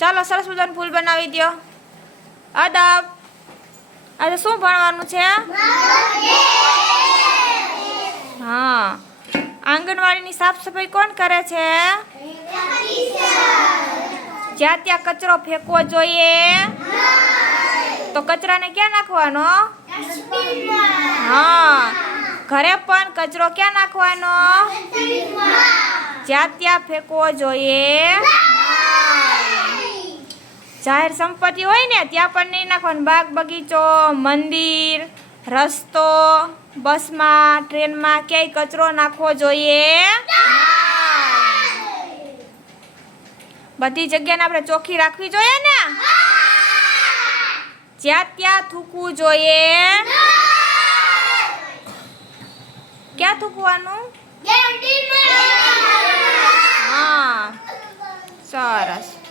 ચાલો, સરસ મજાનું ફૂલ બનાવી દો અદબ આજે શું ભણવાનું છે? હા. આંગણવાડીની સાફ સફાઈ કોણ કરે છે? જ્યાં ત્યાં કચરો ફેંકવો જોઈએ. તો કચરાને ક્યાં નાખવાનો? હા. ઘરે પણ કચરો ક્યાં નાખવાનો? જ્યાં ત્યાં ફેંકવો જોઈએ. જાહેર સંપત્તિ હોય ને ત્યાં પણ નહીં નાખવાનું. બાગ બગીચો મંદિર રસ્તો બસમાં ટ્રેનમાં ક્યાંય કચરો નાખવો જોઈએ. બધી જગ્યાને આપણે ચોખ્ખી રાખવી જોઈએ ને? જ્યાં ત્યાં થૂકવું જોઈએ. ક્યાં થૂકવાનું? હા. સરસ.